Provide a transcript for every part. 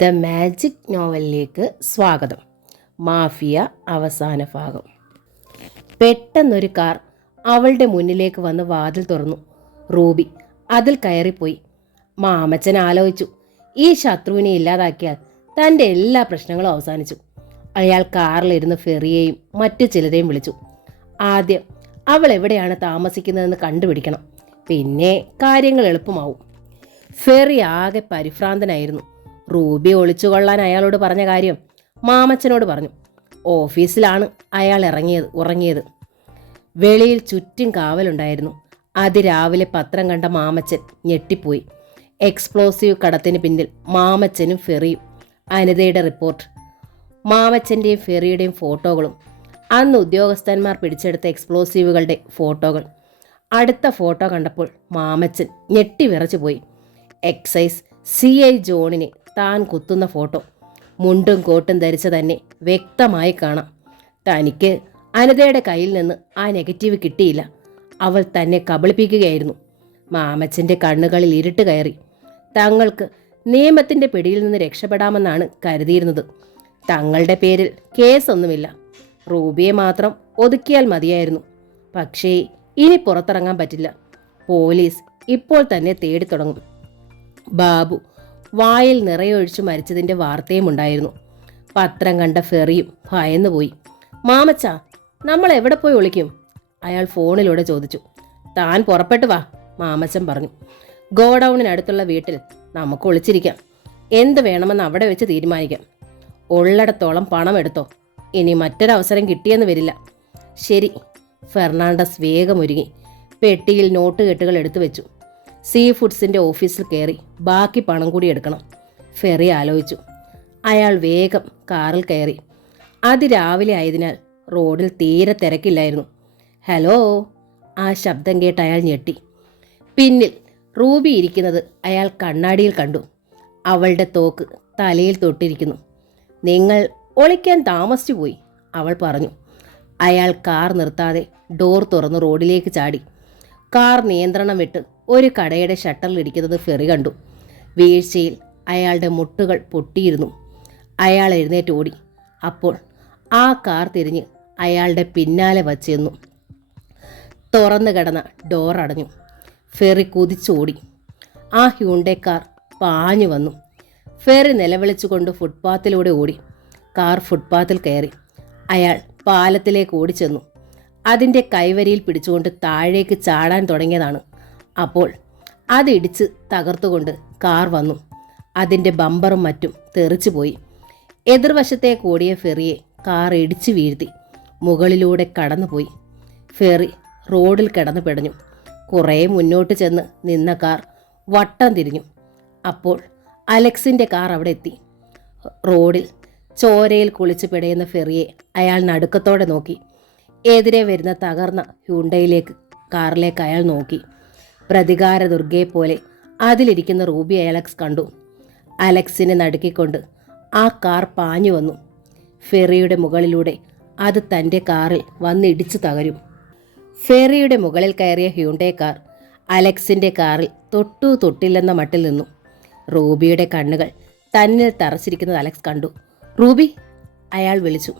The magic നോവലിലേക്ക് സ്വാഗതം. Mafia അവസാന ഭാഗം. പെട്ടെന്നൊരു കാർ അവളുടെ മുന്നിലേക്ക് വന്ന് വാതിൽ തുറന്നു. റൂബി അതിൽ കയറിപ്പോയി. മാമച്ചൻ ആലോചിച്ചു, ഈ ശത്രുവിനെ ഇല്ലാതാക്കിയാൽ തൻ്റെ എല്ലാ പ്രശ്നങ്ങളും അവസാനിച്ചു. അയാൾ കാറിലിരുന്ന് ഫെറിയെയും മറ്റു ചിലരെയും വിളിച്ചു. ആദ്യം അവൾ എവിടെയാണ് താമസിക്കുന്നതെന്ന് കണ്ടുപിടിക്കണം, പിന്നെ കാര്യങ്ങൾ എളുപ്പമാവും. ഫെറി ആകെ പരിഭ്രാന്തനായിരുന്നു. റൂബി ഒളിച്ചുകൊള്ളാൻ അയാളോട് പറഞ്ഞ കാര്യം മാമച്ചനോട് പറഞ്ഞു. ഓഫീസിലാണ് അയാൾ ഉറങ്ങിയത്. വെളിയിൽ ചുറ്റും കാവലുണ്ടായിരുന്നു. അതിരാവിലെ പത്രം കണ്ട മാമച്ചൻ ഞെട്ടിപ്പോയി. എക്സ്പ്ലോസീവ് കടത്തിന് പിന്നിൽ മാമച്ചനും ഫെറിയും. അനിതയുടെ റിപ്പോർട്ട്, മാമച്ചൻ്റെയും ഫെറിയുടെയും ഫോട്ടോകളും, അന്ന് ഉദ്യോഗസ്ഥന്മാർ പിടിച്ചെടുത്ത എക്സ്പ്ലോസീവുകളുടെ ഫോട്ടോകൾ. അടുത്ത ഫോട്ടോ കണ്ടപ്പോൾ മാമച്ചൻ ഞെട്ടിവിറച്ചു പോയി. എക്സൈസ് CI ജോണിനെ താൻ കുത്തുന്ന ഫോട്ടോ. മുണ്ടും കോട്ടും ധരിച്ച തന്നെ വ്യക്തമായി കാണാം. തനിക്ക് അനിതയുടെ കയ്യിൽ നിന്ന് ആ നെഗറ്റീവ് കിട്ടിയില്ല. അവൾ തന്നെ കബളിപ്പിക്കുകയായിരുന്നു. മാമച്ചൻ്റെ കണ്ണുകളിൽ ഇരുട്ട് കയറി. തങ്ങൾക്ക് നിയമത്തിൻ്റെ പിടിയിൽ നിന്ന് രക്ഷപ്പെടാമെന്നാണ് കരുതിയിരുന്നത്. തങ്ങളുടെ പേരിൽ കേസൊന്നുമില്ല. റൂബിയെ മാത്രം ഒതുക്കിയാൽ മതിയായിരുന്നു. പക്ഷേ ഇനി പുറത്തിറങ്ങാൻ പറ്റില്ല. പോലീസ് ഇപ്പോൾ തന്നെ തേടിത്തുടങ്ങും. ബാബു വായിൽ നിറയൊഴിച്ചു മരിച്ചതിൻ്റെ വാർത്തയും ഉണ്ടായിരുന്നു. പത്രം കണ്ട ഫെറിയും ഭയന്നുപോയി. മാമച്ച, നമ്മൾ എവിടെ പോയി ഒളിക്കും? അയാൾ ഫോണിലൂടെ ചോദിച്ചു. താൻ പുറപ്പെട്ടു വാ, മാമച്ചൻ പറഞ്ഞു. ഗോഡൌണിനടുത്തുള്ള വീട്ടിൽ നമുക്ക് ഒളിച്ചിരിക്കാം. എന്ത് വേണമെന്ന് അവിടെ വെച്ച് തീരുമാനിക്കാം. ഉള്ളിടത്തോളം പണം എടുത്തോ, ഇനി മറ്റൊരവസരം കിട്ടിയെന്ന് വരില്ല. ശരി. ഫെർണാണ്ടസ് വേഗം ഒരുങ്ങി. പെട്ടിയിൽ നോട്ടുകെട്ടുകൾ എടുത്തു വെച്ചു. സീ ഫുഡ്സിൻ്റെ ഓഫീസിൽ കയറി ബാക്കി പണം കൂടി എടുക്കണം. ഫെറി ആലോചിച്ചു. അയാൾ വേഗം കാറിൽ കയറി. അതിരാവിലെ ആയതിനാൽ റോഡിൽ തീരെ തിരക്കില്ലായിരുന്നു. ഹലോ, ആ ശബ്ദം കേട്ട് അയാൾ ഞെട്ടി. പിന്നിൽ റൂബി ഇരിക്കുന്നത് അയാൾ കണ്ണാടിയിൽ കണ്ടു. അവളുടെ തോക്ക് തലയിൽ തൊട്ടിരിക്കുന്നു. നിങ്ങൾ ഒളിക്കാൻ താമസിച്ചു പോയി, അവൾ പറഞ്ഞു. അയാൾ കാർ നിർത്താതെ ഡോർ തുറന്ന് റോഡിലേക്ക് ചാടി. കാർ നിയന്ത്രണം വിട്ട് ഒരു കടയുടെ ഷട്ടറിലിരിക്കുന്നത് ഫെറി കണ്ടു. വീഴ്ചയിൽ അയാളുടെ മുട്ടുകൾ പൊട്ടിയിരുന്നു. അയാൾ എഴുന്നേറ്റ് ഓടി. അപ്പോൾ ആ കാർ തിരിഞ്ഞ് അയാളുടെ പിന്നാലെ വച്ചെന്നു. തുറന്നു കിടന്ന ഡോർ അടഞ്ഞു. ഫെറി കുതിച്ചോടി. ആ ഹ്യൂണ്ടേ കാർ പാഞ്ഞു വന്നു. ഫെറി നിലവിളിച്ചുകൊണ്ട് ഫുട്പാത്തിലൂടെ ഓടി. കാർ ഫുട്പാത്തിൽ കയറി. അയാൾ പാലത്തിലേക്ക് ഓടിച്ചെന്നു. അതിൻ്റെ കൈവരിയിൽ പിടിച്ചുകൊണ്ട് താഴേക്ക് ചാടാൻ തുടങ്ങിയതാണ്. അപ്പോൾ അതിടിച്ച് തകർത്തുകൊണ്ട് കാർ വന്നു. അതിൻ്റെ ബമ്പറും മറ്റും തെറിച്ചു പോയി. എതിർവശത്തേക്ക് ഓടിയ ഫെറിയെ കാർ ഇടിച്ചു വീഴ്ത്തി മുകളിലൂടെ കടന്നുപോയി. ഫെറി റോഡിൽ കിടന്നു പിടഞ്ഞു. കുറേ മുന്നോട്ട് ചെന്ന് നിന്ന കാർ വട്ടം തിരിഞ്ഞു. അപ്പോൾ അലക്സിൻ്റെ കാർ അവിടെ എത്തി. റോഡിൽ ചോരയിൽ കുളിച്ച് പിടയുന്ന ഫെറിയെ അയാൾ നടുക്കത്തോടെ നോക്കി. എതിരെ വരുന്ന തകർന്ന ഹ്യൂണ്ടയിലേക്ക് കാറിലേക്ക് അയാൾ നോക്കി. പ്രതികാര ദുർഗയെപ്പോലെ അതിലിരിക്കുന്ന റൂബി അലക്സ് കണ്ടു. അലക്സിനെ നടുക്കിക്കൊണ്ട് ആ കാർ പാഞ്ഞു വന്നു. ഫെറിയുടെ മുകളിലൂടെ അത് തൻ്റെ കാറിൽ വന്നിടിച്ചു തകരും. ഫെറിയുടെ മുകളിൽ കയറിയ ഹ്യൂണ്ടേ കാർ അലക്സിൻ്റെ കാറിൽ തൊട്ടില്ലെന്ന മട്ടിൽ നിന്നു. റൂബിയുടെ കണ്ണുകൾ തന്നിൽ തറച്ചിരിക്കുന്നത് അലക്സ് കണ്ടു. റൂബി, അയാൾ വിളിച്ചു.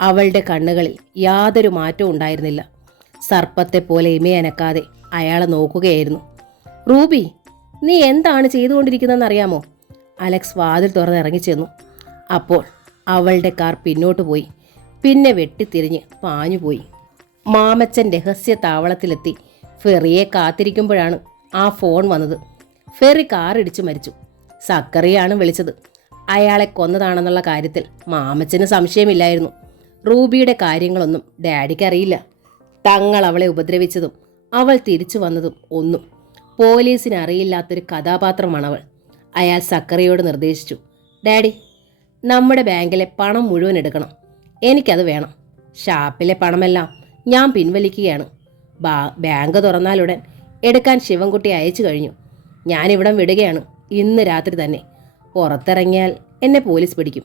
അവളുടെ കണ്ണുകളിൽ യാതൊരു മാറ്റവും ഉണ്ടായിരുന്നില്ല. സർപ്പത്തെപ്പോലെ ഇമയനക്കാതെ അയാളെ നോക്കുകയായിരുന്നു. റൂബി, നീ എന്താണ് ചെയ്തുകൊണ്ടിരിക്കുന്നതെന്ന് അറിയാമോ? അലക്സ് വാതിൽ തുറന്നിറങ്ങിച്ചെന്നു. അപ്പോൾ അവളുടെ കാർ പിന്നോട്ട് പോയി. പിന്നെ വെട്ടിത്തിരിഞ്ഞ് പാഞ്ഞുപോയി. മാമച്ചൻ രഹസ്യ താവളത്തിലെത്തി ഫെറിയെ കാത്തിരിക്കുമ്പോഴാണ് ആ ഫോൺ വന്നത്. ഫെറി കാർ ഇടിച്ചു മരിച്ചു. സക്കറിയാണ് വിളിച്ചത്. അയാളെ കൊന്നതാണെന്നുള്ള കാര്യത്തിൽ മാമച്ചന് സംശയമില്ലായിരുന്നു. റൂബിയുടെ കാര്യങ്ങളൊന്നും ഡാഡിക്ക് അറിയില്ല. തങ്ങൾ അവളെ ഉപദ്രവിച്ചതും അവൾ തിരിച്ചു വന്നതും ഒന്നും പോലീസിന് അറിയില്ലാത്തൊരു കഥാപാത്രമാണവൾ. അയാൾ സക്കറിയോട് നിർദ്ദേശിച്ചു. ഡാഡി, നമ്മുടെ ബാങ്കിലെ പണം മുഴുവൻ എടുക്കണം. എനിക്കത് വേണം. ഷാപ്പിലെ പണമെല്ലാം ഞാൻ പിൻവലിക്കുകയാണ്. ബാങ്ക് തുറന്നാലുടൻ എടുക്കാൻ ശിവൻകുട്ടി അയച്ചു കഴിഞ്ഞു. ഞാനിവിടം വിടുകയാണ് ഇന്ന് രാത്രി തന്നെ. പുറത്തിറങ്ങിയാൽ എന്നെ പോലീസ് പിടിക്കും.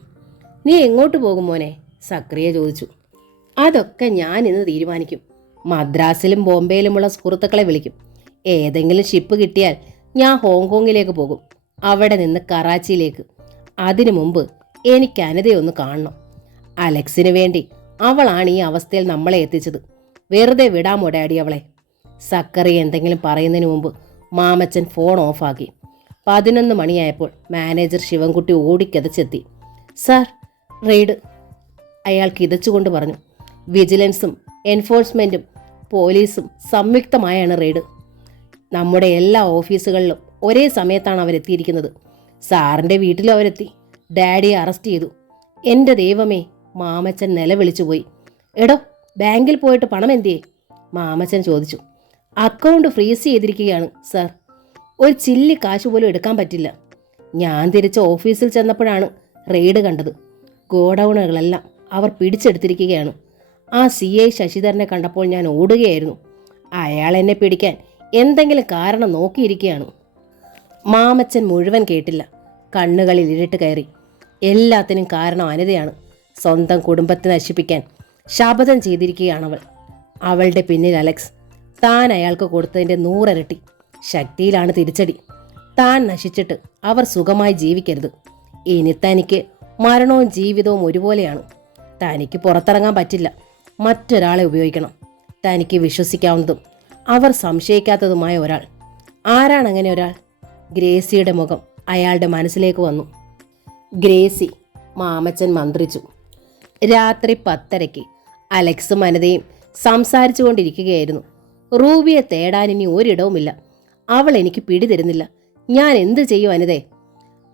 നീ എങ്ങോട്ട് പോകും മോനെ? സക്രിയ ചോദിച്ചു. അതൊക്കെ ഞാൻ ഇന്ന് തീരുമാനിക്കും. മദ്രാസിലും ബോംബെയിലുമുള്ള സുഹൃത്തുക്കളെ വിളിക്കും. ഏതെങ്കിലും ഷിപ്പ് കിട്ടിയാൽ ഞാൻ ഹോങ്കോങ്ങിലേക്ക് പോകും. അവിടെ നിന്ന് കറാച്ചിയിലേക്ക്. അതിനു മുമ്പ് എനിക്ക് അനിതയൊന്ന് കാണണം. അലക്സിന് വേണ്ടി അവളാണ് ഈ അവസ്ഥയിൽ നമ്മളെ എത്തിച്ചത്. വെറുതെ വിടാമോ ഡാഡി അവളെ? സക്കറി എന്തെങ്കിലും പറയുന്നതിന് മുമ്പ് മാമച്ചൻ ഫോൺ ഓഫാക്കി. 11 മണിയായപ്പോൾ മാനേജർ ശിവൻകുട്ടി ഓടിക്കതച്ചെത്തി. സാർ, റെയ്ഡ്, അയാൾ കിതച്ചുകൊണ്ട് പറഞ്ഞു. വിജിലൻസും എൻഫോഴ്സ്മെൻറ്റും പോലീസും സംയുക്തമായാണ് റെയ്ഡ്. നമ്മുടെ എല്ലാ ഓഫീസുകളിലും ഒരേ സമയത്താണ് അവരെത്തിയിരിക്കുന്നത്. സാറിൻ്റെ വീട്ടിലും അവരെത്തി. ഡാഡിയെ അറസ്റ്റ് ചെയ്തു. എൻ്റെ ദൈവമേ, മാമച്ചൻ നിലവിളിച്ചുപോയി. എടോ, ബാങ്കിൽ പോയിട്ട് പണം എന്തിയേ? മാമച്ചൻ ചോദിച്ചു. അക്കൗണ്ട് ഫ്രീസ് ചെയ്തിരിക്കുകയാണ് സാർ. ഒരു ചില്ലി കാശ് പോലും എടുക്കാൻ പറ്റില്ല. ഞാൻ തിരിച്ച് ഓഫീസിൽ ചെന്നപ്പോഴാണ് റെയ്ഡ് കണ്ടത്. ഗോഡൗണുകളെല്ലാം അവർ പിടിച്ചെടുത്തിരിക്കുകയാണ്. ആ CI ശശിധരനെ കണ്ടപ്പോൾ ഞാൻ ഓടുകയായിരുന്നു. അയാൾ എന്നെ പിടിക്കാൻ എന്തെങ്കിലും കാരണം നോക്കിയിരിക്കുകയാണ്. മാമച്ചൻ മുഴുവൻ കേട്ടില്ല. കണ്ണുകളിൽ ഇരുട്ട് കയറി. എല്ലാത്തിനും കാരണം അനിതയാണ്. സ്വന്തം കുടുംബത്തെ നശിപ്പിക്കാൻ ശപഥം ചെയ്തിരിക്കുകയാണവൾ. അവളുടെ പിന്നിൽ അലക്സ്. താൻ അയാൾക്ക് കൊടുത്തതിൻ്റെ 100 ഇരട്ടി ശക്തിയിലാണ് തിരിച്ചടി. താൻ നശിച്ചിട്ട് അവർ സുഖമായി ജീവിക്കരുത്. ഇനി തനിക്ക് മരണവും ജീവിതവും ഒരുപോലെയാണ്. തനിക്ക് പുറത്തിറങ്ങാൻ പറ്റില്ല. മറ്റൊരാളെ ഉപയോഗിക്കണം. തനിക്ക് വിശ്വസിക്കാവുന്നതും അവർ സംശയിക്കാത്തതുമായ ഒരാൾ. ആരാണ് അങ്ങനെ ഒരാൾ? ഗ്രേസിയുടെ മുഖം അയാളുടെ മനസ്സിലേക്ക് വന്നു. ഗ്രേസി, മാമച്ചൻ മന്ത്രിച്ചു. രാത്രി 10:30 അലക്സും അനിതയും സംസാരിച്ചു കൊണ്ടിരിക്കുകയായിരുന്നു. റൂബിയെ തേടാൻ ഇനി ഒരിടവുമില്ല. അവൾ എനിക്ക് പിടിതരുന്നില്ല. ഞാൻ എന്ത് ചെയ്യും അനിതേ?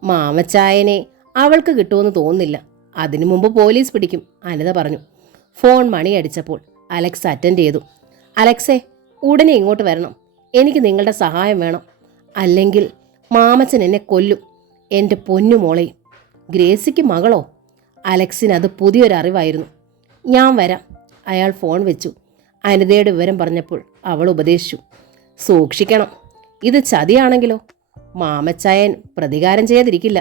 മാമച്ചായനെ അവൾക്ക് കിട്ടുമെന്ന് തോന്നുന്നില്ല. അതിനു മുമ്പ് പോലീസ് പിടിക്കും, അനിത പറഞ്ഞു. ഫോൺ മണിയടിച്ചപ്പോൾ അലക്സ് അറ്റൻഡ് ചെയ്തു. അലക്സേ, ഉടനെ ഇങ്ങോട്ട് വരണം. എനിക്ക് നിങ്ങളുടെ സഹായം വേണം. അല്ലെങ്കിൽ മാമച്ചൻ എന്നെ കൊല്ലും. എൻ്റെ പൊന്നു മോളെയും. ഗ്രേസിക്ക് മകളോ? അലക്സിന് അത് പുതിയൊരറിവായിരുന്നു. ഞാൻ വരാം. അയാൾ ഫോൺ വെച്ചു. അനിതയുടെ വിവരം പറഞ്ഞപ്പോൾ അവൾ ഉപദേശിച്ചു. സൂക്ഷിക്കണം, ഇത് ചതിയാണെങ്കിലോ? മാമച്ചായൻ പ്രതികാരം ചെയ്യാതിരിക്കില്ല.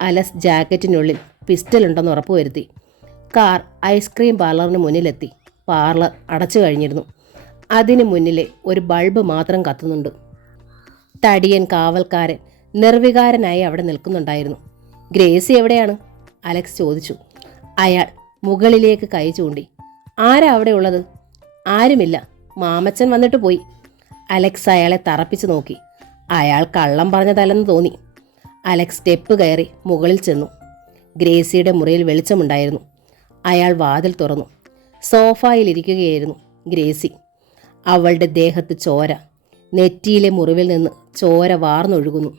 അലക്സ് ജാക്കറ്റിനുള്ളിൽ പിസ്റ്റലുണ്ടെന്ന് ഉറപ്പുവരുത്തി. കാർ ഐസ്ക്രീം പാർലറിന് മുന്നിലെത്തി. പാർലർ അടച്ചു കഴിഞ്ഞിരുന്നു. അതിന് മുന്നിലെ ഒരു ബൾബ് മാത്രം കത്തുന്നുണ്ട്. തടിയൻ കാവൽക്കാരൻ നിർവികാരനായി അവിടെ നിൽക്കുന്നുണ്ടായിരുന്നു. ഗ്രേസി എവിടെയാണ്? അലക്സ് ചോദിച്ചു. അയാൾ മുകളിലേക്ക് കൈ ചൂണ്ടി. ആരാ അവിടെ ഉള്ളത്? ആരുമില്ല. മാമച്ചൻ വന്നിട്ട് പോയി. അലക്സ് അയാളെ തറപ്പിച്ചു നോക്കി. അയാൾ കള്ളം പറഞ്ഞതല്ലെന്ന് തോന്നി. അലക്സ് സ്റ്റെപ്പ് കയറി മുകളിൽ ചെന്നു. ഗ്രേസിയുടെ മുറിയിൽ വെളിച്ചമുണ്ടായിരുന്നു. അയാൾ വാതിൽ തുറന്നു. സോഫായിലിരിക്കുകയായിരുന്നു ഗ്രേസി. അവളുടെ ദേഹത്ത് ചോര. നെറ്റിയിലെ മുറിവിൽ നിന്ന് ചോര വാർന്നൊഴുകുന്നു.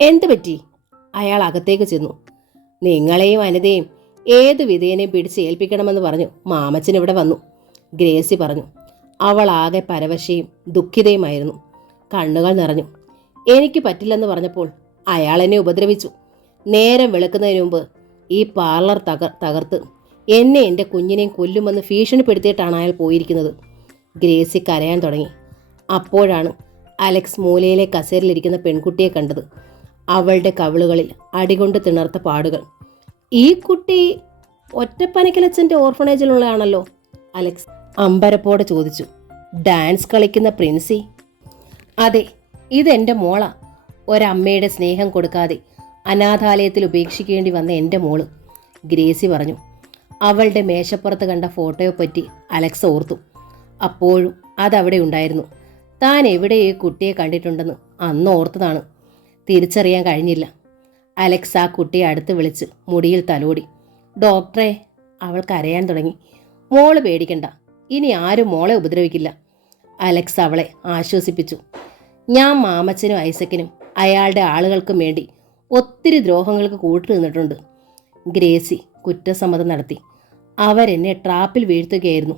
എന്തു പറ്റി? അയാൾ അകത്തേക്ക് ചെന്നു. നിങ്ങളെയും അനിതയും ഏത് വിധേനയും പിടിച്ച് ഏൽപ്പിക്കണമെന്ന് പറഞ്ഞു മാമച്ചൻ ഇവിടെ വന്നു, ഗ്രേസി പറഞ്ഞു. അവൾ ആകെ പരവശയും ദുഃഖിതയുമായിരുന്നു. കണ്ണുകൾ നിറഞ്ഞു. എനിക്ക് പറ്റില്ലെന്ന് പറഞ്ഞപ്പോൾ അയാൾ എന്നെ ഉപദ്രവിച്ചു. നേരം വെളുക്കുന്നതിന് മുമ്പ് ഈ പാർലർ തകർത്ത് എന്നെ എൻ്റെ കുഞ്ഞിനെയും കൊല്ലുമെന്ന് ഭീഷണിപ്പെടുത്തിയിട്ടാണ് അയാൾ പോയിരിക്കുന്നത്. ഗ്രേസി കരയാൻ തുടങ്ങി. അപ്പോഴാണ് അലക്സ് മൂലയിലെ കസേരയിലിരിക്കുന്ന പെൺകുട്ടിയെ കണ്ടത്. അവളുടെ കവിളുകളിൽ അടികൊണ്ട് തിണർത്ത പാടുകൾ. ഈ കുട്ടി ഒറ്റപ്പനക്കിലച്ചൻ്റെ ഓർഫണേജിലുള്ളതാണല്ലോ? അലക്സ് അമ്പരപ്പോടെ ചോദിച്ചു. ഡാൻസ് കളിക്കുന്ന പ്രിൻസി? അതെ, ഇതെൻ്റെ മോളാ. ഒരമ്മയുടെ സ്നേഹം കൊടുക്കാതെ അനാഥാലയത്തിൽ ഉപേക്ഷിക്കേണ്ടി വന്ന എൻ്റെ മോള്, ഗ്രേസി പറഞ്ഞു. അവളുടെ മേശപ്പുറത്ത് കണ്ട ഫോട്ടോയെപ്പറ്റി അലക്സ് ഓർത്തു. അപ്പോഴും അതവിടെ ഉണ്ടായിരുന്നു. താൻ എവിടെ ഈ കുട്ടിയെ കണ്ടിട്ടുണ്ടെന്ന് അന്ന് ഓർത്തതാണ്. തിരിച്ചറിയാൻ കഴിഞ്ഞില്ല. അലക്സ് ആ കുട്ടിയെ അടുത്ത് വിളിച്ച് മുടിയിൽ തലോടി. ഡോക്ടറെ, അവൾ കരയാൻ തുടങ്ങി. മോള് പേടിക്കണ്ട, ഇനി ആരും മോളെ ഉപദ്രവിക്കില്ല, അലക്സ് അവളെ ആശ്വസിപ്പിച്ചു. ഞാൻ മാമച്ചനും ഐസക്കിനും അയാളുടെ ആളുകൾക്കും വേണ്ടി ഒത്തിരി ദ്രോഹങ്ങൾക്ക് കൂട്ടുനിന്നിട്ടുണ്ട്. ഗ്രേസി കുറ്റസമ്മതം നടത്തി. അവരെന്നെ ട്രാപ്പിൽ വീഴ്ത്തുകയായിരുന്നു.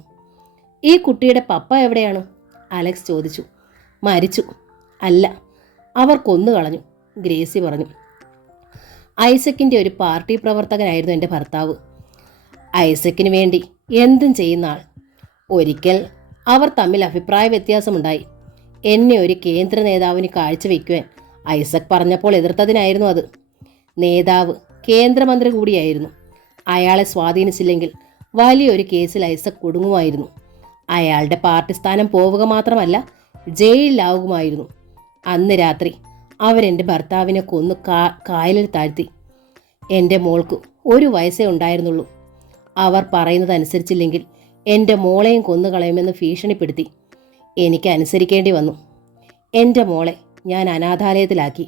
ഈ കുട്ടിയുടെ പപ്പ എവിടെയാണ്? അലക്സ് ചോദിച്ചു. മരിച്ചു. അല്ല, അവർ കൊന്നുകളഞ്ഞു, ഗ്രേസി പറഞ്ഞു. ഐസക്കിൻ്റെ ഒരു പാർട്ടി പ്രവർത്തകനായിരുന്നു എൻ്റെ ഭർത്താവ്. ഐസക്കിന് വേണ്ടി എന്തും ചെയ്യുന്ന ആൾ. ഒരിക്കൽ അവർ തമ്മിൽ അഭിപ്രായ വ്യത്യാസമുണ്ടായി. എന്നെ ഒരു കേന്ദ്ര നേതാവിന് കാഴ്ചവെക്കുവാൻ ഐസക് പറഞ്ഞപ്പോൾ എതിർത്തതിനായിരുന്നു അത്. നേതാവ് കേന്ദ്രമന്ത്രി കൂടിയായിരുന്നു. അയാളെ സ്വാധീനിച്ചില്ലെങ്കിൽ വലിയൊരു കേസിൽ ഐസക് കുടുങ്ങുമായിരുന്നു. അയാളുടെ പാർട്ടി സ്ഥാനം പോവുക മാത്രമല്ല, ജയിലിലാവുമായിരുന്നു. അന്ന് രാത്രി അവരെൻ്റെ ഭർത്താവിനെ കൊന്നു കായലിൽ താഴ്ത്തി. എൻ്റെ മോൾക്ക് 1 വയസ്സേ ഉണ്ടായിരുന്നുള്ളൂ. അവർ പറയുന്നതനുസരിച്ചില്ലെങ്കിൽ എൻ്റെ മോളെയും കൊന്നുകളയുമെന്ന് ഭീഷണിപ്പെടുത്തി. എനിക്ക് അനുസരിക്കേണ്ടി വന്നു. എൻ്റെ മോളെ ഞാൻ അനാഥാലയത്തിലാക്കി.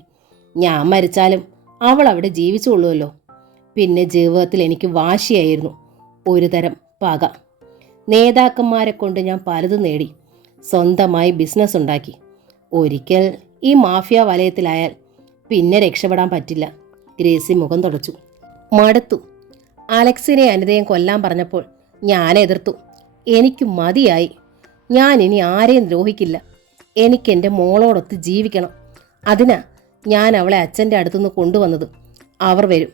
ഞാൻ മരിച്ചാലും അവൾ അവിടെ ജീവിച്ചുകൊള്ളുമല്ലോ. പിന്നെ ജീവിതത്തിൽ എനിക്ക് വാശിയായിരുന്നു, ഒരു തരം പക. നേതാക്കന്മാരെ കൊണ്ട് ഞാൻ പലതും നേടി. സ്വന്തമായി ബിസിനസ് ഉണ്ടാക്കി. ഒരിക്കൽ ഈ മാഫിയ വലയത്തിലായാൽ പിന്നെ രക്ഷപ്പെടാൻ പറ്റില്ല. ഗ്രേസി മുഖം തുടച്ചു. മടുത്തു. അലക്സിനെ അനിതയും കൊല്ലാൻ പറഞ്ഞപ്പോൾ ഞാൻ എതിർത്തു. എനിക്ക് മതിയായി. ഞാൻ ഇനി ആരെയും ദ്രോഹിക്കില്ല. എനിക്കെൻ്റെ മോളോടൊത്ത് ജീവിക്കണം. അതിനാ ഞാൻ അവളെ അച്ഛൻ്റെ അടുത്തുനിന്ന് കൊണ്ടുവന്നത്. അവർ വരും.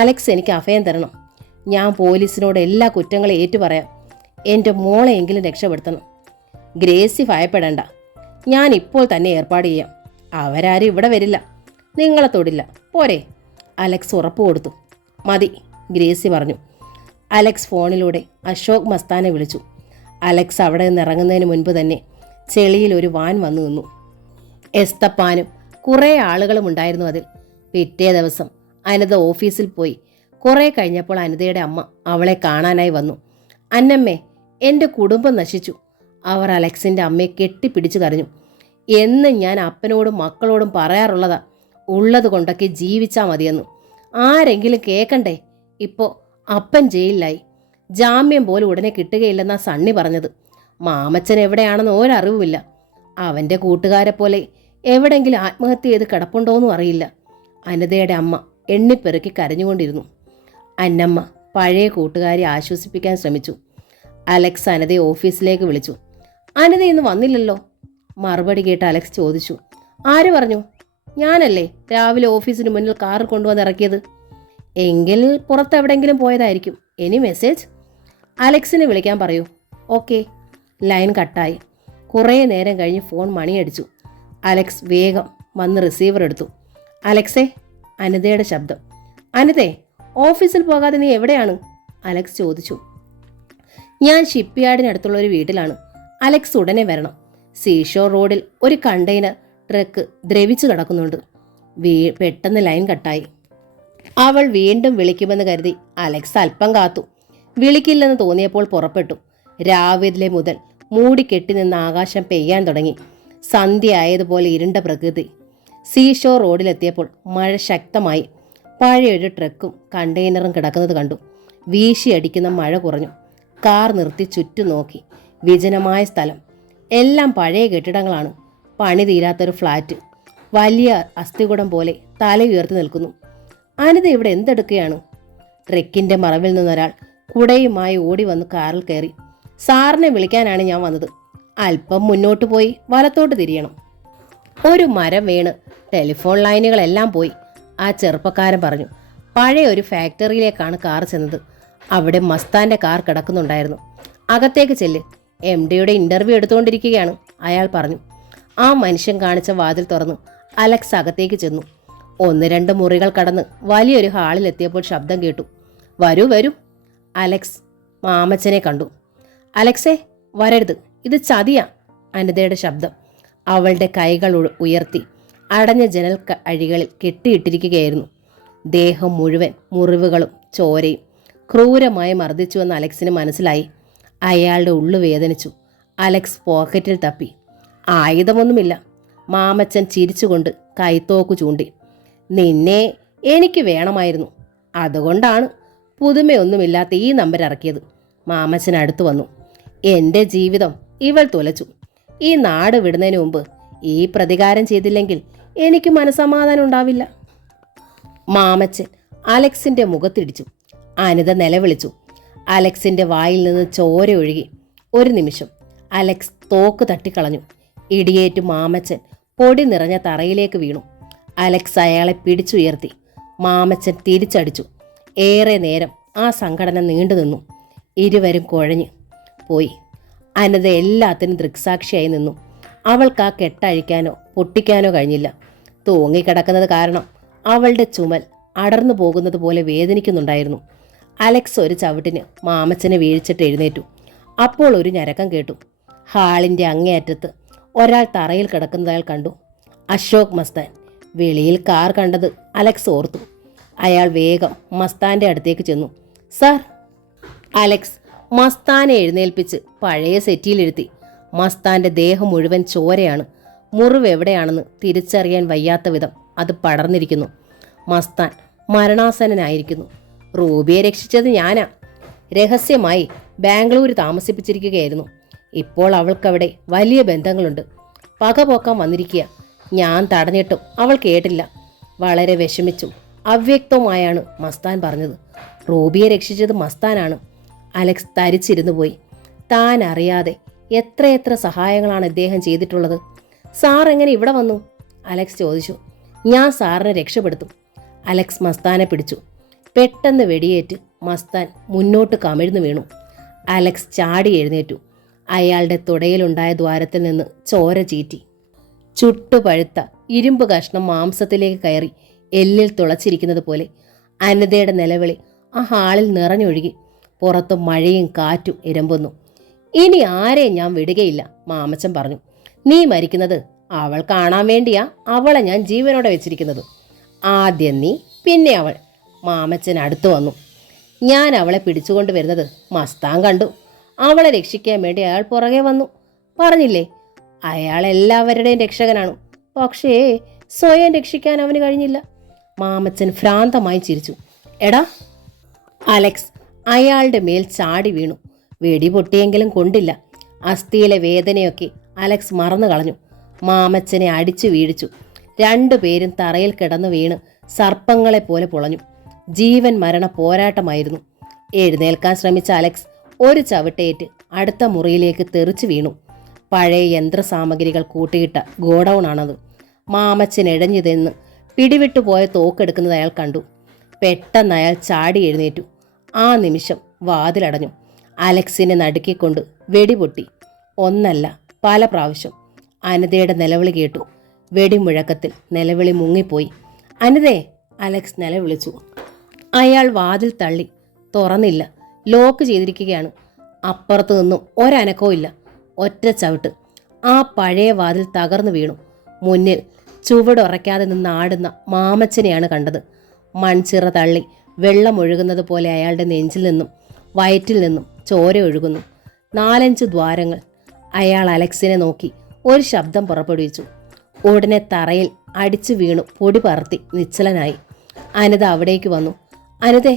അലക്സ് എനിക്ക് അഭയം തരണം. ഞാൻ പോലീസിനോട് എല്ലാ കുറ്റങ്ങളും ഏറ്റുപറയാം. എൻ്റെ മോളെയെങ്കിലും രക്ഷപ്പെടുത്തണം. ഗ്രേസി ഭയപ്പെടേണ്ട. ഞാൻ ഇപ്പോൾ തന്നെ ഏർപ്പാട് ചെയ്യാം. അവരാരും ഇവിടെ വരില്ല. നിങ്ങളെ തൊടില്ല. പോരെ? അലക്സ് ഉറപ്പ് കൊടുത്തു. മതി, ഗ്രേസി പറഞ്ഞു. അലക്സ് ഫോണിലൂടെ അശോക് മസ്താനെ വിളിച്ചു. അലക്സ് അവിടെ നിന്ന് ഇറങ്ങുന്നതിന് മുൻപ് തന്നെ ചെളിയിൽ ഒരു വാൻ വന്നു നിന്നു. എസ്തപ്പാനും കുറേ ആളുകളും ഉണ്ടായിരുന്നു അതിൽ. പിറ്റേ ദിവസം അനിത ഓഫീസിൽ പോയി. കുറേ കഴിഞ്ഞപ്പോൾ അനിതയുടെ അമ്മ അവളെ കാണാനായി വന്നു. അന്നമ്മേ, എൻ്റെ കുടുംബം നശിച്ചു. അവർ അലക്സിൻ്റെ അമ്മയെ കെട്ടിപ്പിടിച്ചു കരഞ്ഞു. എന്നും ഞാൻ അപ്പനോടും മക്കളോടും പറയാറുള്ളതാ, ഉള്ളത് കൊണ്ടൊക്കെ ജീവിച്ചാൽ മതിയെന്ന്. ആരെങ്കിലും കേൾക്കണ്ടേ? ഇപ്പോൾ അപ്പൻ ജയിലിലായി. ജാമ്യം പോലും ഉടനെ കിട്ടുകയില്ലെന്നാ സണ്ണി പറഞ്ഞത്. മാമച്ചൻ എവിടെയാണെന്ന് ഒരറിവുമില്ല. അവൻ്റെ കൂട്ടുകാരെ പോലെ എവിടെങ്കിലും ആത്മഹത്യ ചെയ്ത് കിടപ്പുണ്ടോയെന്നും അറിയില്ല. അനിതയുടെ അമ്മ എണ്ണിപ്പെറുക്കി കരഞ്ഞുകൊണ്ടിരുന്നു. അന്നമ്മ പഴയ കൂട്ടുകാരെ ആശ്വസിപ്പിക്കാൻ ശ്രമിച്ചു. അലക്സ് അനിതയെ ഓഫീസിലേക്ക് വിളിച്ചു. അനിത ഇന്ന് വന്നില്ലല്ലോ. മറുപടി കേട്ട് അലക്സ് ചോദിച്ചു. ആര് പറഞ്ഞു? ഞാനല്ലേ രാവിലെ ഓഫീസിന് മുന്നിൽ കാർ കൊണ്ടുവന്ന് ഇറക്കിയത്. എങ്കിൽ പുറത്തെവിടെങ്കിലും പോയതായിരിക്കും. Any message? അലക്സിനെ വിളിക്കാൻ പറയൂ. ഓക്കെ. ലൈൻ കട്ടായി. കുറേ നേരം കഴിഞ്ഞ് ഫോൺ മണിയടിച്ചു. അലക്സ് വേഗം വന്ന് റിസീവർ എടുത്തു. അലക്സേ, അനിതയുടെ ശബ്ദം. അനിതേ, ഓഫീസിൽ പോകാതെ നീ എവിടെയാണ്? അലക്സ് ചോദിച്ചു. ഞാൻ ഷിപ്പ് യാർഡിനടുത്തുള്ള ഒരു വീട്ടിലാണ്. അലക്സ് ഉടനെ വരണം. സീഷോർ റോഡിൽ ഒരു കണ്ടെയ്നർ ട്രക്ക് ദ്രവിച്ചു കിടക്കുന്നുണ്ട്. പെട്ടെന്ന് ലൈൻ കട്ടായി. അവൾ വീണ്ടും വിളിക്കുമെന്ന് കരുതി അലക്സ് അല്പം കാത്തു. വിളിക്കില്ലെന്ന് തോന്നിയപ്പോൾ പുറപ്പെട്ടു. രാവിലെ മുതൽ മൂടിക്കെട്ടി നിന്ന് ആകാശം പെയ്യാൻ തുടങ്ങി. സന്ധ്യ ആയതുപോലെ ഇരുണ്ട പ്രകൃതി. സീഷോർ റോഡിലെത്തിയപ്പോൾ മഴ ശക്തമായി. പഴയൊരു ട്രക്കും കണ്ടെയ്നറും കിടക്കുന്നത് കണ്ടു. വീശിയടിക്കുന്ന മഴ കുറഞ്ഞു. കാർ നിർത്തി ചുറ്റും നോക്കി. വിജനമായ സ്ഥലം. എല്ലാം പഴയ കെട്ടിടങ്ങളാണ്. പണി തീരാത്തൊരു ഫ്ലാറ്റ്. വലിയ അസ്ഥികുടം പോലെ തല ഉയർത്തി നിൽക്കുന്നു. അനിത ഇവിടെ എന്തെടുക്കുകയാണ്? ട്രക്കിൻ്റെ മറവിൽ നിന്നൊരാൾ കുടയുമായി ഓടി വന്ന് കാറിൽ കയറി. സാറിനെ വിളിക്കാനാണ് ഞാൻ വന്നത്. അല്പം മുന്നോട്ട് പോയി വലത്തോട്ട് തിരിയണം. ഒരു മരം വീണ് ടെലിഫോൺ ലൈനുകളെല്ലാം പോയി, ആ ചെറുപ്പക്കാരൻ പറഞ്ഞു. പഴയ ഒരു ഫാക്ടറിയിലേക്കാണ് കാർ ചെന്നത്. അവിടെ മസ്താന്റെ കാർ കിടക്കുന്നുണ്ടായിരുന്നു. അകത്തേക്ക് ചെല്ല്, MDയുടെ ഇന്റർവ്യൂ എടുത്തുകൊണ്ടിരിക്കുകയാണ്, അയാൾ പറഞ്ഞു. ആ മനുഷ്യൻ കാണിച്ച വാതിൽ തുറന്നു അലക്സ് അകത്തേക്ക് ചെന്നു. 1-2 മുറികൾ കടന്ന് വലിയൊരു ഹാളിലെത്തിയപ്പോൾ ശബ്ദം കേട്ടു. വരൂ വരൂ. അലക്സ് മാമച്ചനെ കണ്ടു. അലക്സേ, വരരുത്, ഇത് ചതിയാ. അനിതയുടെ ശബ്ദം. അവളുടെ കൈകൾ ഉയർത്തി അടഞ്ഞ ജനൽ അഴികളിൽ കെട്ടിയിട്ടിരിക്കുകയായിരുന്നു. ദേഹം മുഴുവൻ മുറിവുകളും ചോരയും. ക്രൂരമായി മർദ്ദിച്ചുവെന്ന് അലക്സിന് മനസ്സിലായി. അയാളുടെ ഉള്ളു വേദനിച്ചു. അലക്സ് പോക്കറ്റിൽ തപ്പി. ആയുധമൊന്നുമില്ല. മാമച്ചൻ ചിരിച്ചുകൊണ്ട് കൈത്തോക്ക് ചൂണ്ടി. നിന്നെ എനിക്ക് വേണമായിരുന്നു, അതുകൊണ്ടാണ് പുതുമയൊന്നുമില്ലാത്ത ഈ നമ്പർ ഇറക്കിയത്. മാമച്ചൻ അടുത്തു വന്നു. എൻ്റെ ജീവിതം ഇവൾ തുലച്ചു. ഈ നാട് വിടുന്നതിന് മുമ്പ് ഈ പ്രതികാരം ചെയ്തില്ലെങ്കിൽ എനിക്ക് മനസമാധാനം ഉണ്ടാവില്ല. മാമച്ചൻ അലക്സിന്റെ മുഖത്തിടിച്ചു. അനിത നിലവിളിച്ചു. അലക്സിന്റെ വായിൽ നിന്ന് ചോര ഒഴുകി. ഒരു നിമിഷം അലക്സ് തോക്ക് തട്ടിക്കളഞ്ഞു. ഇടിയേറ്റു മാമച്ചൻ പൊടി നിറഞ്ഞ തറയിലേക്ക് വീണു. അലക്സ് അയാളെ പിടിച്ചുയർത്തി. മാമച്ചൻ തിരിച്ചടിച്ചു. ഏറെ നേരം ആ സംഘടന നീണ്ടുനിന്നു. ഇരുവരും കുഴഞ്ഞു പോയി. അനിത എല്ലാത്തിനും ദൃക്സാക്ഷിയായി നിന്നു. അവൾക്ക് ആ കെട്ടഴിക്കാനോ പൊട്ടിക്കാനോ കഴിഞ്ഞില്ല. തൂങ്ങിക്കിടക്കുന്നത് കാരണം അവളുടെ ചുമൽ അടർന്നു പോകുന്നത് പോലെ വേദനിക്കുന്നുണ്ടായിരുന്നു. അലക്സ് ഒരു ചവിട്ടിന് മാമച്ചനെ വീഴ്ചിട്ട് എഴുന്നേറ്റു. അപ്പോൾ ഒരു ഞരക്കം കേട്ടു. ഹാളിൻ്റെ അങ്ങേയറ്റത്ത് ഒരാൾ തറയിൽ കിടക്കുന്നതായി കണ്ടു. അശോക് മസ്താൻ. വെളിയിൽ കാർ കണ്ടത് അലക്സ് ഓർത്തു. അയാൾ വേഗം മസ്താൻ്റെ അടുത്തേക്ക് ചെന്നു. സാർ. അലക്സ് മസ്താനെ എഴുന്നേൽപ്പിച്ച് പഴയ സെറ്റിയിലിരുത്തി. മസ്താൻ്റെ ദേഹം മുഴുവൻ ചോരയാണ്. മുറിവ് എവിടെയാണെന്ന് തിരിച്ചറിയാൻ വയ്യാത്ത വിധം അത് പടർന്നിരിക്കുന്നു. മസ്താൻ മരണാസന്നനായിരിക്കുന്നു. റൂബിയെ രക്ഷിച്ചത് ഞാനാ. രഹസ്യമായി ബാംഗ്ലൂർ താമസിപ്പിച്ചിരിക്കുകയായിരുന്നു. ഇപ്പോൾ അവൾക്കവിടെ വലിയ ബന്ധങ്ങളുണ്ട്. പകപോക്കാൻ വന്നിരിക്കുക. ഞാൻ തടഞ്ഞിട്ടും അവൾ കേട്ടില്ല. വളരെ വിഷമിച്ചു അവ്യക്തവുമായാണ് മസ്താൻ പറഞ്ഞത്. റൂബിയെ രക്ഷിച്ചത് മസ്താനാണ്. അലക്സ് തരിച്ചിരുന്നു പോയി. താൻ അറിയാതെ എത്രയെത്ര സഹായങ്ങളാണ് ഇദ്ദേഹം ചെയ്തിട്ടുള്ളത്. സാർ എങ്ങനെ ഇവിടെ വന്നു? അലക്സ് ചോദിച്ചു. ഞാൻ സാറിനെ രക്ഷപ്പെടുത്തും. അലക്സ് മസ്താനെ പിടിച്ചു. പെട്ടെന്ന് വെടിയേറ്റ് മസ്താൻ മുന്നോട്ട് കമിഴ്ന്നു വീണു. അലക്സ് ചാടി എഴുന്നേറ്റു. അയാളുടെ തുടയിലുണ്ടായ ദ്വാരത്തിൽ നിന്ന് ചോര ചീറ്റി. ചുട്ടുപഴുത്ത ഇരുമ്പ് കഷ്ണം മാംസത്തിലേക്ക് കയറി എല്ലിൽ തുളച്ചിരിക്കുന്നത് പോലെ അനിതയുടെ നിലവിളി ആ ഹാളിൽ നിറഞ്ഞൊഴുകി. പുറത്ത് മഴയും കാറ്റും ഇരമ്പുന്നു. ഇനി ആരെയും ഞാൻ വിടുകയില്ല, മാമച്ചൻ പറഞ്ഞു. നീ മരിക്കുന്നത് അവൾ കാണാൻ വേണ്ടിയാ അവളെ ഞാൻ ജീവനോടെ വെച്ചിരിക്കുന്നത്. ആദ്യം നീ, പിന്നെ അവൾ. മാമച്ചൻ അടുത്തു വന്നു. ഞാൻ അവളെ പിടിച്ചുകൊണ്ട് വരുന്നത് മസ്താൻ കണ്ടു. അവളെ രക്ഷിക്കാൻ വേണ്ടി അയാൾ പുറകെ വന്നു. പറഞ്ഞില്ലേ, അയാൾ എല്ലാവരുടെയും രക്ഷകനാണ്. പക്ഷേ സ്വയം രക്ഷിക്കാൻ അവന് കഴിഞ്ഞില്ല. മാമച്ചൻ ഭ്രാന്തമായി ചിരിച്ചു. എടാ. അലക്സ് അയാളുടെ മേൽ ചാടി വീണു. വെടി പൊട്ടിയെങ്കിലും കൊണ്ടില്ല. അസ്ഥിയിലെ വേദനയൊക്കെ അലക്സ് മറന്നു കളഞ്ഞു. മാമച്ചനെ അടിച്ചു വീഴിച്ചു. രണ്ടുപേരും തറയിൽ കിടന്നു വീണ് സർപ്പങ്ങളെപ്പോലെ പൊളഞ്ഞു. ജീവൻ മരണ പോരാട്ടമായിരുന്നു. എഴുന്നേൽക്കാൻ ശ്രമിച്ച അലക്സ് ഒരു ചവിട്ടേറ്റ് അടുത്ത മുറിയിലേക്ക് തെറിച്ചു വീണു. പഴയ യന്ത്രസാമഗ്രികൾ കൂട്ടിയിട്ട ഗോഡൌണാണത്. മാമച്ചൻ ഇഴഞ്ഞുതെന്ന് പിടിവിട്ടുപോയ തോക്കെടുക്കുന്നത് അയാൾ കണ്ടു. പെട്ടെന്ന് അയാൾ ചാടി എഴുന്നേറ്റു. ആ നിമിഷം വാതിലടഞ്ഞു. അലക്സിനെ നടുക്കിക്കൊണ്ട് വെടിപൊട്ടി. ഒന്നല്ല, പല പ്രാവശ്യം. അനിതയുടെ നിലവിളി കേട്ടു. വെടിമുഴക്കത്തിൽ നിലവിളി മുങ്ങിപ്പോയി. അനിതേ, അലക്സ് നിലവിളിച്ചു. അയാൾ വാതിൽ തള്ളി. തുറന്നില്ല. ലോക്ക് ചെയ്തിരിക്കുകയാണ്. അപ്പുറത്തു നിന്നും ഒരനക്കവും ഇല്ല. ഒറ്റ ചവിട്ട്. ആ പഴയ വാതിൽ തകർന്നു വീണു. മുന്നിൽ ചുവടുറയ്ക്കാതെ നിന്ന് ആടുന്ന മാമച്ചനെയാണ് കണ്ടത്. മൺചിറ തള്ളി വെള്ളമൊഴുകുന്നത് പോലെ അയാളുടെ നെഞ്ചിൽ നിന്നും വയറ്റിൽ നിന്നും ചോര ഒഴുകുന്നു. 4-5 ദ്വാരങ്ങൾ. അയാൾ അലക്സിനെ നോക്കി ഒരു ശബ്ദം പുറപ്പെടുവിച്ചു. ഉടനെ തറയിൽ അടിച്ചു വീണു പൊടി പറത്തി നിശ്ചലനായി. അനിത അവിടേക്ക് വന്നു. അനിതേ,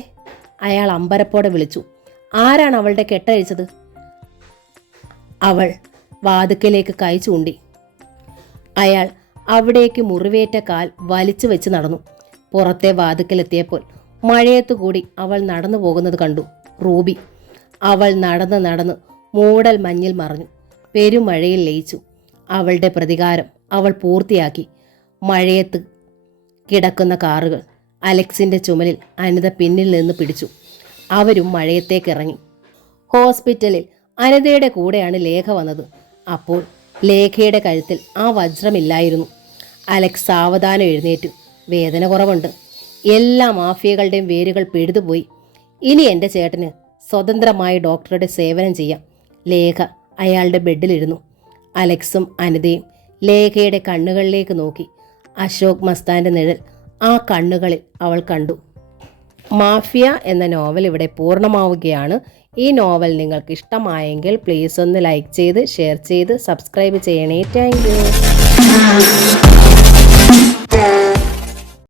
അയാൾ അമ്പരപ്പോടെ വിളിച്ചു. ആരാണ് അവളുടെ കെട്ടഴിച്ചത്? അവൾ വാതുക്കലേക്ക് കൈ ചൂണ്ടി. അയാൾ അവിടേക്ക് മുറിവേറ്റ കാൽ വലിച്ചു വെച്ച് നടന്നു. പുറത്തെ വാതുക്കലെത്തിയപ്പോൾ മഴയത്തുകൂടി അവൾ നടന്നു പോകുന്നത് കണ്ടു. റൂബി. അവൾ നടന്ന് നടന്ന് മൂടൽ മഞ്ഞിൽ മറഞ്ഞു. പെരുമഴയിൽ ലയിച്ചു. അവളുടെ പ്രതികാരം അവൾ പൂർത്തിയാക്കി. മഴയത്ത് കിടക്കുന്ന കാറുകൾ. അലക്സിന്റെ ചുമലിൽ അനിത പിന്നിൽ നിന്ന് പിടിച്ചു. അവരും മഴയത്തേക്കിറങ്ങി. ഹോസ്പിറ്റലിൽ അനിതയുടെ കൂടെയാണ് ലേഖ വന്നത്. അപ്പോൾ ലേഖയുടെ കഴുത്തിൽ ആ വജ്രമില്ലായിരുന്നു. അലക്സ് സാവധാനം എഴുന്നേറ്റു. വേദന കുറവുണ്ട്. എല്ലാ മാഫിയകളുടെയും വേരുകൾ പിഴുതുപോയി. ഇനി എൻ്റെ ചേട്ടന് സ്വതന്ത്രമായി ഡോക്ടറുടെ സേവനം ചെയ്യാം. ലേഖ അയാളുടെ ബെഡിലിരുന്നു. അലക്സും അനിതയും ലേഖയുടെ കണ്ണുകളിലേക്ക് നോക്കി. അശോക് മസ്താന്റെ നിഴൽ ആ കണ്ണുകളിൽ അവൾ കണ്ടു. മാഫിയ എന്ന നോവൽ ഇവിടെ പൂർണ്ണമാവുകയാണ്. ഈ നോവൽ നിങ്ങൾക്ക് ഇഷ്ടമായെങ്കിൽ പ്ലീസ് ഒന്ന് ലൈക്ക് ചെയ്ത് ഷെയർ ചെയ്ത് സബ്സ്ക്രൈബ് ചെയ്യണേ. Thank you.